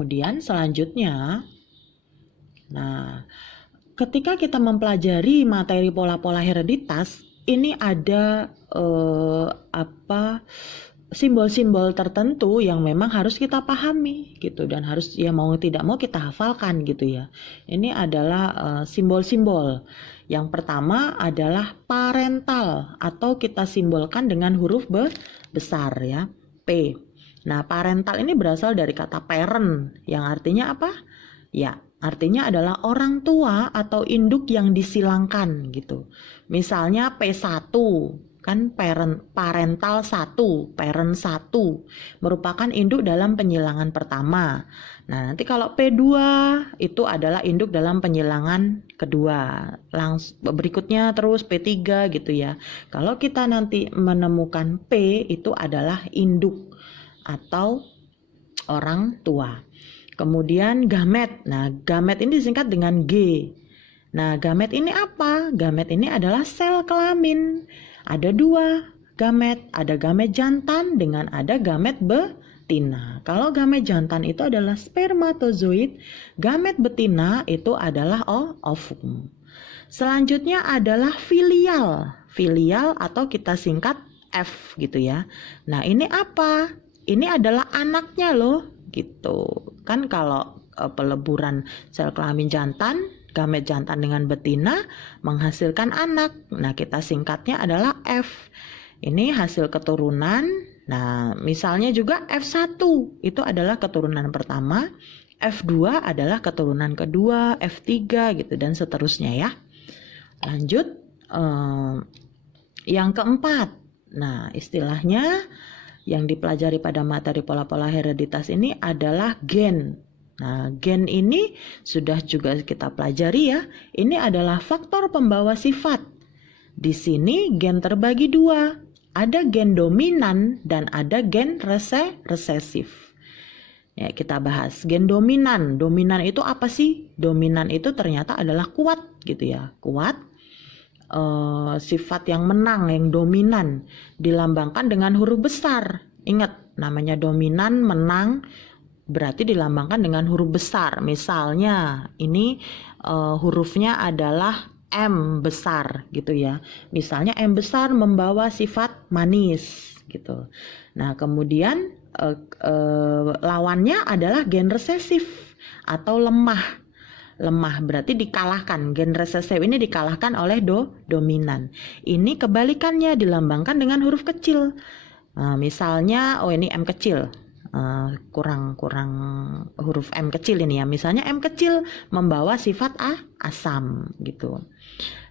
Kemudian selanjutnya, nah, ketika kita mempelajari materi pola-pola hereditas, ini ada simbol-simbol tertentu yang memang harus kita pahami gitu, dan harus ya mau tidak mau kita hafalkan gitu ya. Ini adalah simbol-simbol. Yang pertama adalah parental, atau kita simbolkan dengan huruf besar ya, P. Nah, parental ini berasal dari kata parent yang artinya apa? Ya, artinya adalah orang tua atau induk yang disilangkan gitu. Misalnya P1 kan parental 1, parent 1 merupakan induk dalam penyilangan pertama. Nah, nanti kalau P2 itu adalah induk dalam penyilangan kedua. Berikutnya terus P3 gitu ya. Kalau kita nanti menemukan P itu adalah induk atau orang tua. Kemudian gamet. Nah, gamet ini disingkat dengan G. Nah, gamet ini apa? Gamet ini adalah sel kelamin. Ada 2 gamet, ada gamet jantan dengan ada gamet betina. Kalau gamet jantan itu adalah spermatozoid, gamet betina itu adalah ovum. Selanjutnya adalah filial. Filial atau kita singkat F gitu ya. Nah, ini apa? Ini adalah anaknya loh gitu. Kan kalau peleburan sel kelamin jantan, gamet jantan dengan betina menghasilkan anak. Nah, kita singkatnya adalah F. Ini hasil keturunan. Nah, misalnya juga F1 itu adalah keturunan pertama, F2 adalah keturunan kedua, F3 gitu dan seterusnya ya. Lanjut yang keempat. Nah, istilahnya yang dipelajari pada materi pola-pola hereditas ini adalah gen. Nah, gen ini sudah juga kita pelajari ya. Ini adalah faktor pembawa sifat. Di sini gen terbagi 2. Ada gen dominan dan ada gen resesif. Ya, kita bahas gen dominan. Dominan itu apa sih? Dominan itu ternyata adalah kuat gitu ya. Kuat. Sifat yang menang, yang dominan, dilambangkan dengan huruf besar. Ingat, namanya dominan, menang, berarti dilambangkan dengan huruf besar. Misalnya ini hurufnya adalah M besar gitu ya. Misalnya M besar membawa sifat manis gitu. Nah, kemudian lawannya adalah gen resesif atau lemah. Lemah berarti dikalahkan. Gen resesif ini dikalahkan oleh dominan. Ini kebalikannya, dilambangkan dengan huruf kecil. Misalnya ini M kecil. Kurang huruf M kecil ini ya. Misalnya M kecil membawa sifat asam gitu.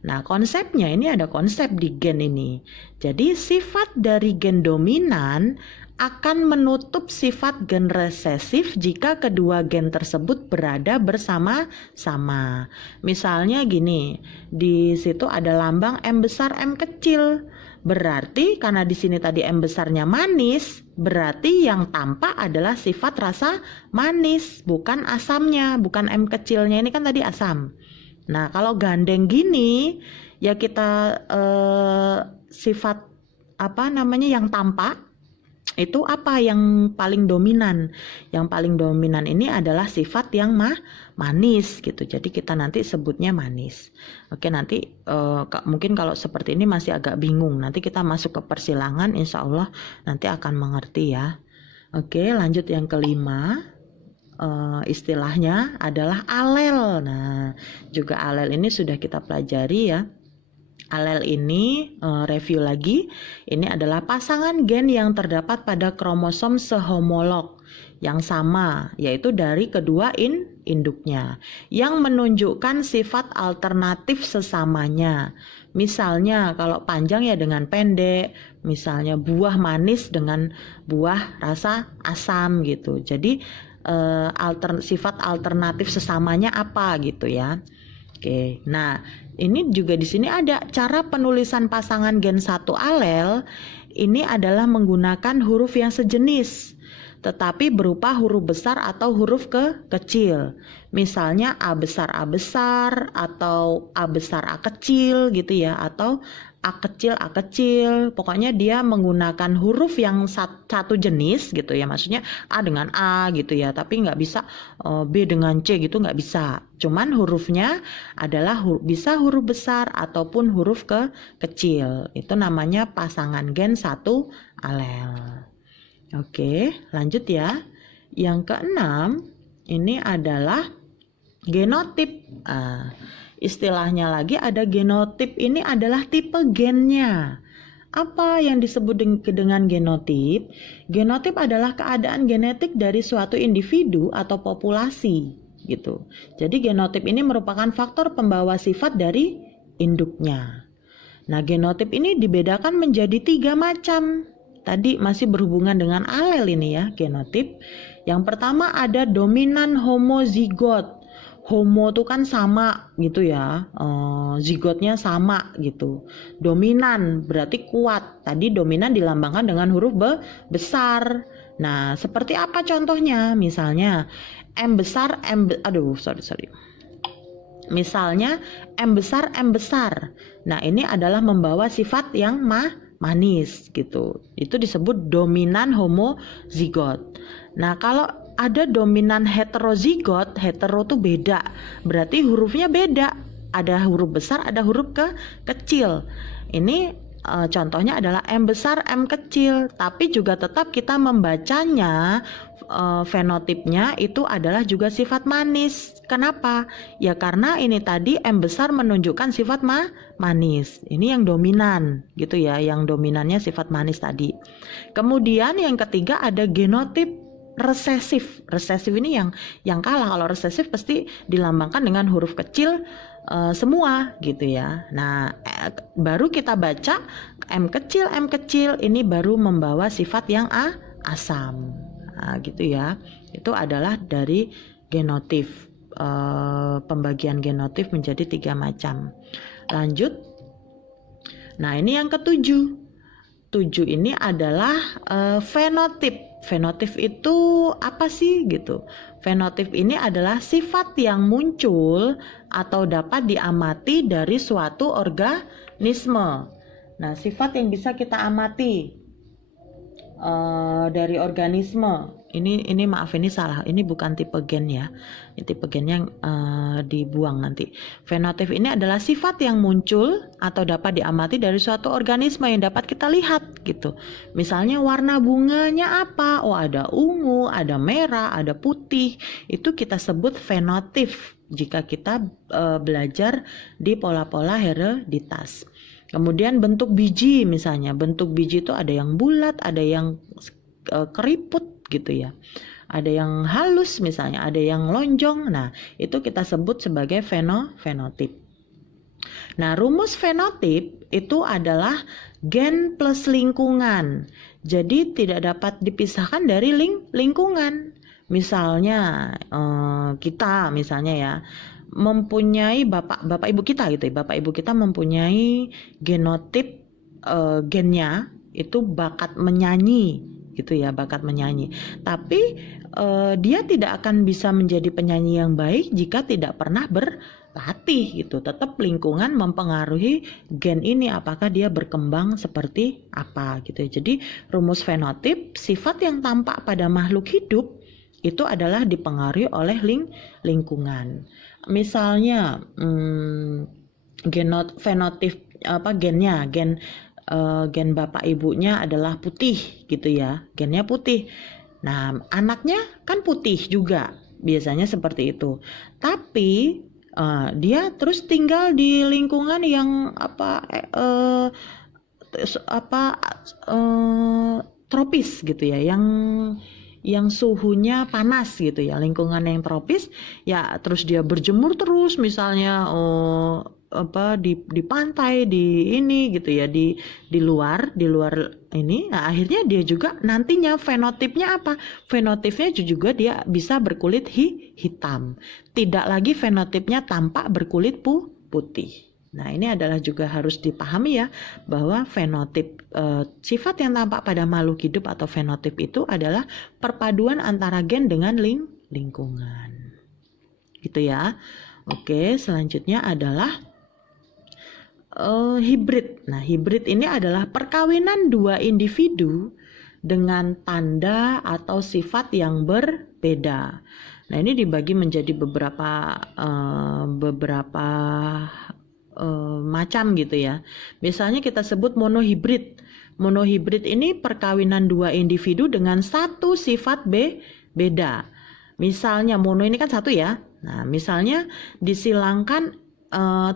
Nah, konsepnya ini ada konsep di gen ini. Jadi sifat dari gen dominan akan menutup sifat gen resesif jika kedua gen tersebut berada bersama-sama. Misalnya gini, di situ ada lambang M besar M kecil. Berarti karena di sini tadi M besarnya manis, berarti yang tampak adalah sifat rasa manis, bukan asamnya, bukan M kecilnya ini kan tadi asam. Nah, kalau gandeng gini, ya kita sifat yang tampak itu apa yang paling dominan? Yang paling dominan ini adalah sifat yang manis gitu. Jadi kita nanti sebutnya manis. Oke, nanti mungkin kalau seperti ini masih agak bingung. Nanti kita masuk ke persilangan, insya Allah nanti akan mengerti ya. Oke, lanjut yang kelima. Istilahnya adalah alel. Nah, juga alel ini sudah kita pelajari ya. Alel ini review lagi, ini adalah pasangan gen yang terdapat pada kromosom sehomolog yang sama, yaitu dari kedua induknya, yang menunjukkan sifat alternatif sesamanya. Misalnya kalau panjang ya dengan pendek, misalnya buah manis dengan buah rasa asam gitu. Jadi sifat alternatif sesamanya apa gitu ya. Oke, nah ini juga di sini ada cara penulisan pasangan gen 1 alel. Ini adalah menggunakan huruf yang sejenis, tetapi berupa huruf besar atau huruf kecil. Misalnya A besar atau A besar A kecil gitu ya, atau A kecil, pokoknya dia menggunakan huruf yang satu jenis gitu ya, maksudnya A dengan A gitu ya, tapi nggak bisa B dengan C gitu, nggak bisa. Cuman hurufnya adalah bisa huruf besar ataupun huruf kecil. Itu namanya pasangan gen satu alel. Oke, lanjut ya. Yang keenam ini adalah genotip. Istilahnya lagi ada genotip, ini adalah tipe gennya. Apa yang disebut dengan genotip? Genotip adalah keadaan genetik dari suatu individu atau populasi gitu. Jadi genotip ini merupakan faktor pembawa sifat dari induknya. Nah, genotip ini dibedakan menjadi 3 macam. Tadi masih berhubungan dengan alel ini ya, genotip. Yang pertama ada dominan homozigot. Homo itu kan sama gitu ya, zigotnya sama gitu. Dominan berarti kuat. Tadi dominan dilambangkan dengan huruf besar. Nah, seperti apa contohnya? Misalnya M besar, Misalnya M besar. Nah, ini adalah membawa sifat yang manis gitu. Itu disebut dominan homozigot. Nah, kalau ada dominan heterozigot, hetero tuh beda, berarti hurufnya beda. Ada huruf besar, ada huruf kecil. Ini contohnya adalah M besar, M kecil, tapi juga tetap kita membacanya fenotipnya itu adalah juga sifat manis. Kenapa? Ya karena ini tadi M besar menunjukkan sifat manis. Ini yang dominan gitu ya, yang dominannya sifat manis tadi. Kemudian yang ketiga ada genotip resesif. Resesif ini yang kalah. Kalau resesif pasti dilambangkan dengan huruf kecil semua gitu ya. Nah, baru kita baca M kecil ini baru membawa sifat yang asam. Nah, gitu ya. Itu adalah dari genotip. Pembagian genotip menjadi 3 macam. Lanjut. Nah, ini yang ketujuh. 7 ini adalah fenotip. Fenotip itu apa sih gitu? Fenotip ini adalah sifat yang muncul atau dapat diamati dari suatu organisme. Nah, sifat yang bisa kita amati dari organisme. Ini maaf, ini salah. Ini bukan tipe gen ya. Ini tipe gennya dibuang nanti. Fenotip ini adalah sifat yang muncul atau dapat diamati dari suatu organisme yang dapat kita lihat gitu. Misalnya warna bunganya apa? Oh, ada ungu, ada merah, ada putih. Itu kita sebut fenotip jika kita belajar di pola-pola hereditas. Kemudian bentuk biji, misalnya bentuk biji itu ada yang bulat, ada yang keriput gitu ya, ada yang halus misalnya, ada yang lonjong. Nah, itu kita sebut sebagai fenotip. Nah, rumus fenotip itu adalah gen plus lingkungan. Jadi tidak dapat dipisahkan dari lingkungan. Misalnya kita misalnya ya mempunyai bapak ibu kita gitu ya. Bapak ibu kita mempunyai genotip gennya itu bakat menyanyi gitu ya, bakat menyanyi. Tapi dia tidak akan bisa menjadi penyanyi yang baik jika tidak pernah berlatih gitu. Tetap lingkungan mempengaruhi gen ini, apakah dia berkembang seperti apa gitu ya. Jadi rumus fenotip, sifat yang tampak pada makhluk hidup itu adalah dipengaruhi oleh lingkungan. Misalnya fenotip gennya, gen bapak ibunya adalah putih gitu ya, gennya putih. Nah, anaknya kan putih juga, biasanya seperti itu. Tapi dia terus tinggal di lingkungan yang tropis gitu ya, yang suhunya panas gitu ya, lingkungan yang tropis ya, terus dia berjemur terus misalnya di pantai, di ini gitu ya, di luar ini. Nah, akhirnya dia juga nantinya fenotipnya apa? Fenotipnya juga dia bisa berkulit hitam. Tidak lagi fenotipnya tampak berkulit putih. Nah, ini adalah juga harus dipahami ya, bahwa fenotip sifat yang tampak pada makhluk hidup atau fenotip itu adalah perpaduan antara gen dengan lingkungan. Gitu ya. Oke, selanjutnya adalah hibrid. Nah, hibrid ini adalah perkawinan dua individu dengan tanda atau sifat yang berbeda. Nah, ini dibagi menjadi beberapa macam gitu ya. Misalnya kita sebut monohibrid. Monohibrid ini perkawinan dua individu dengan satu sifat beda. Misalnya mono ini kan satu ya. Nah, misalnya disilangkan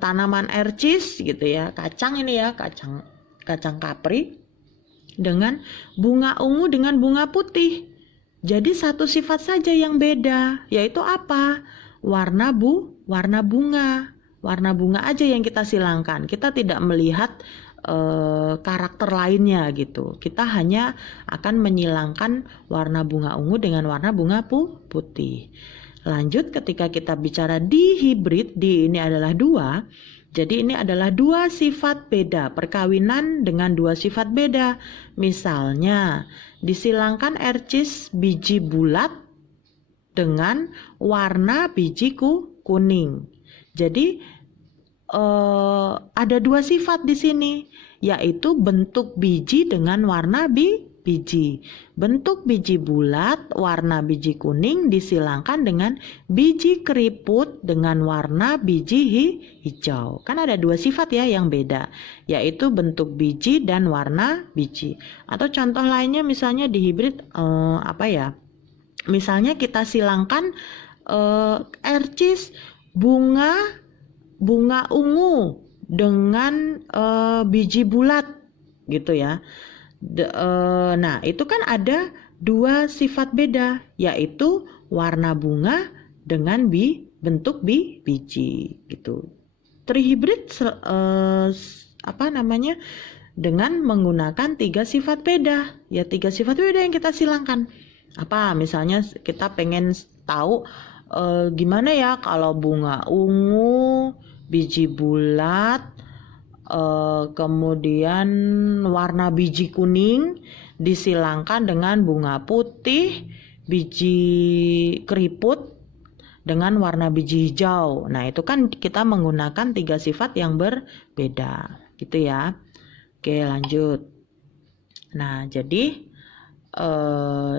tanaman ercis gitu ya, kacang ini ya, kacang kapri dengan bunga ungu dengan bunga putih. Jadi satu sifat saja yang beda, yaitu apa? Warna bunga. Warna bunga aja yang kita silangkan. Kita tidak melihat karakter lainnya gitu. Kita hanya akan menyilangkan warna bunga ungu dengan warna bunga putih. Lanjut, ketika kita bicara dihibrid, ini adalah dua. Jadi ini adalah dua sifat beda, perkawinan dengan dua sifat beda. Misalnya disilangkan ercis biji bulat dengan warna biji kuning. Jadi ada dua sifat di sini, yaitu bentuk biji dengan warna biji. Bentuk biji bulat warna biji kuning disilangkan dengan biji keriput dengan warna biji hijau. Kan ada dua sifat ya yang beda, yaitu bentuk biji dan warna biji. Atau contoh lainnya misalnya di hibrid apa ya? Misalnya kita silangkan ercis bunga ungu dengan biji bulat gitu ya. Nah, itu kan ada dua sifat beda, yaitu warna bunga dengan bentuk biji gitu. Trihibrid dengan menggunakan tiga sifat beda. Ya, tiga sifat beda yang kita silangkan. Apa? Misalnya kita pengen tahu gimana ya kalau bunga ungu, biji bulat, kemudian warna biji kuning disilangkan dengan bunga putih, biji keriput dengan warna biji hijau. Nah, itu kan kita menggunakan tiga sifat yang berbeda gitu ya. Oke, lanjut. Nah, jadi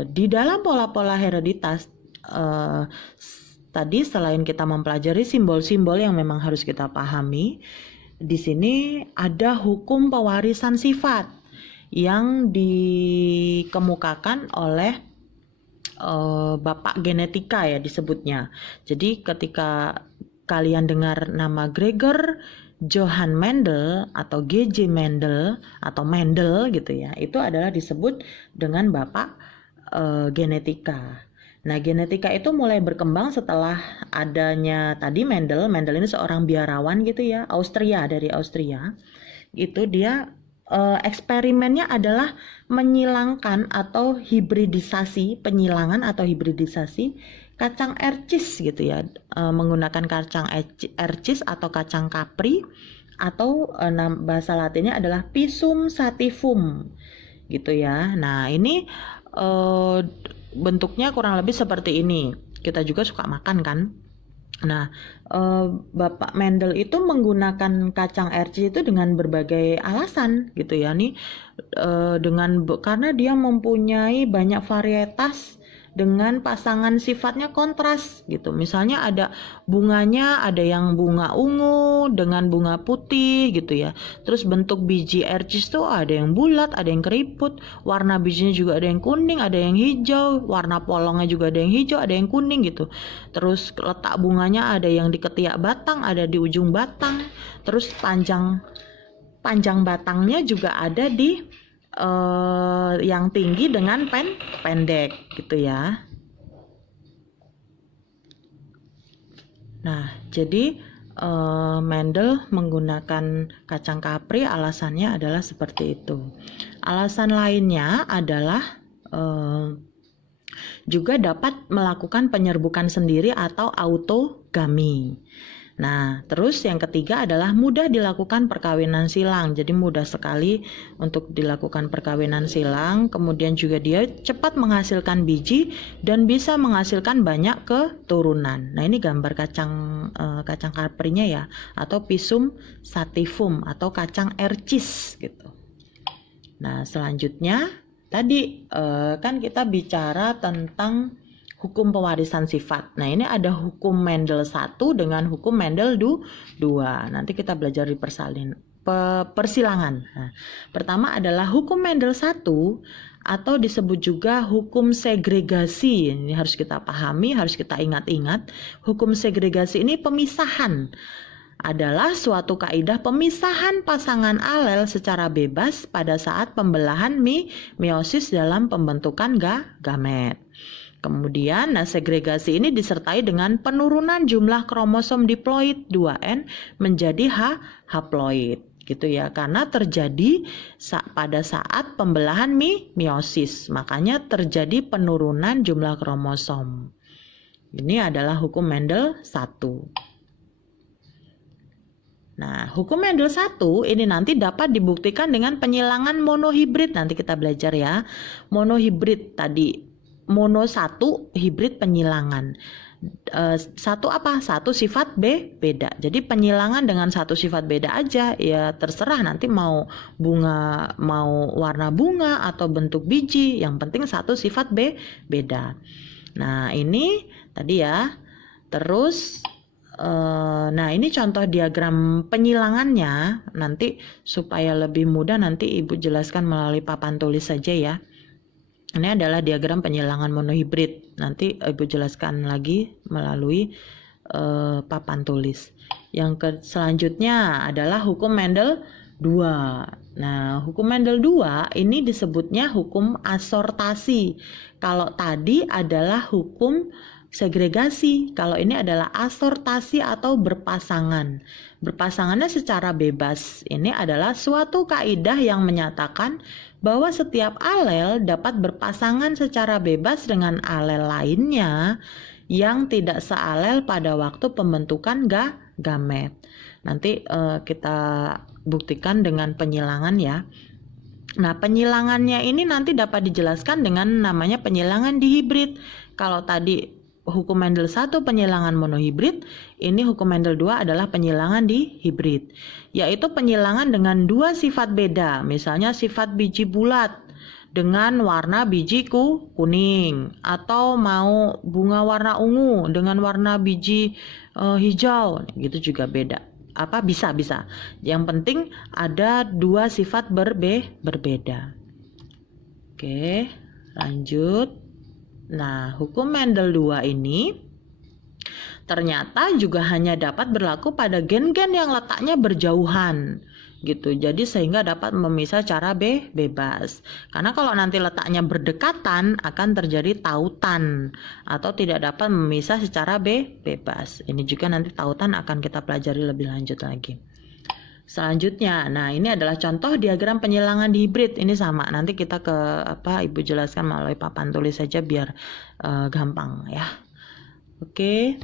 di dalam pola-pola hereditas tadi selain kita mempelajari simbol-simbol yang memang harus kita pahami, di sini ada hukum pewarisan sifat yang dikemukakan oleh Bapak genetika ya disebutnya. Jadi ketika kalian dengar nama Gregor Johann Mendel atau G.J. Mendel atau Mendel gitu ya, itu adalah disebut dengan Bapak genetika. Nah, genetika itu mulai berkembang setelah adanya tadi Mendel. Mendel ini seorang biarawan gitu ya, dari Austria. Itu dia eksperimennya adalah menyilangkan atau penyilangan atau hibridisasi kacang ercis gitu ya, menggunakan kacang ercis atau kacang kapri, atau bahasa latinnya adalah Pisum sativum gitu ya. Nah, ini bentuknya kurang lebih seperti ini. Kita juga suka makan kan. Nah, Bapak Mendel itu menggunakan kacang ercis itu dengan berbagai alasan gitu ya nih, karena dia mempunyai banyak varietas dengan pasangan sifatnya kontras gitu. Misalnya ada bunganya, ada yang bunga ungu dengan bunga putih gitu ya. Terus bentuk biji ercis tuh ada yang bulat, ada yang keriput, warna bijinya juga ada yang kuning, ada yang hijau, warna polongnya juga ada yang hijau, ada yang kuning gitu. Terus letak bunganya ada yang di ketiak batang, ada di ujung batang. Terus panjang batangnya juga ada di yang tinggi dengan pendek gitu ya. Nah, jadi Mendel menggunakan kacang kapri alasannya adalah seperti itu. Alasan lainnya adalah juga dapat melakukan penyerbukan sendiri atau autogami. Nah, terus yang ketiga adalah mudah dilakukan perkawinan silang. Jadi mudah sekali untuk dilakukan perkawinan silang. Kemudian juga dia cepat menghasilkan biji dan bisa menghasilkan banyak keturunan. Nah, ini gambar kacang kaprinya ya, atau Pisum sativum atau kacang ercis gitu. Nah, selanjutnya tadi kan kita bicara tentang hukum pewarisan sifat. Nah, ini ada hukum Mendel 1 dengan hukum Mendel 2. Nanti kita belajar di persilangan. Nah, pertama adalah hukum Mendel 1 atau disebut juga hukum segregasi. Ini harus kita pahami, harus kita ingat-ingat. Hukum segregasi ini pemisahan. Adalah suatu kaidah pemisahan pasangan alel secara bebas pada saat pembelahan meiosis dalam pembentukan gamet. Kemudian, segregasi ini disertai dengan penurunan jumlah kromosom diploid 2N menjadi haploid, gitu ya. Karena terjadi pada saat pembelahan meiosis, makanya terjadi penurunan jumlah kromosom. Ini adalah hukum Mendel 1. Nah, hukum Mendel 1 ini nanti dapat dibuktikan dengan penyilangan monohibrid. Nanti kita belajar ya. Monohibrid tadi. Mono 1, hibrid penyilangan. Satu apa? Satu sifat beda. Jadi penyilangan dengan satu sifat beda aja. Ya terserah nanti mau bunga, mau warna bunga atau bentuk biji. Yang penting satu sifat beda. Nah, ini tadi ya. Terus nah, ini contoh diagram penyilangannya. Nanti supaya lebih mudah nanti Ibu jelaskan melalui papan tulis saja ya. Ini adalah diagram penyilangan monohibrid. Nanti Ibu jelaskan lagi melalui papan tulis. Yang selanjutnya adalah hukum Mendel 2. Nah, hukum Mendel 2 ini disebutnya hukum asortasi. Kalau tadi adalah hukum segregasi, kalau ini adalah asortasi atau berpasangan. Berpasangannya secara bebas. Ini adalah suatu kaidah yang menyatakan bahwa setiap alel dapat berpasangan secara bebas dengan alel lainnya yang tidak sealel pada waktu pembentukan gamet. Nanti kita buktikan dengan penyilangan ya. Nah, penyilangannya ini nanti dapat dijelaskan dengan namanya penyilangan dihibrid. Kalau tadi hukum Mendel 1 penyilangan monohibrid, ini hukum Mendel 2 adalah penyilangan dihibrid, yaitu penyilangan dengan dua sifat beda, misalnya sifat biji bulat dengan warna biji kuning, atau mau bunga warna ungu dengan warna biji hijau, gitu juga beda. Bisa. Yang penting ada dua sifat berbeda. Oke, lanjut. Nah, hukum Mendel 2 ini ternyata juga hanya dapat berlaku pada gen-gen yang letaknya berjauhan gitu. Jadi sehingga dapat memisah secara bebas. Karena kalau nanti letaknya berdekatan akan terjadi tautan atau tidak dapat memisah secara bebas. Ini juga nanti tautan akan kita pelajari lebih lanjut lagi. Selanjutnya, nah ini adalah contoh diagram penyilangan dihibrid. Ini sama, nanti kita ke Ibu jelaskan melalui papan tulis saja biar gampang ya. Oke.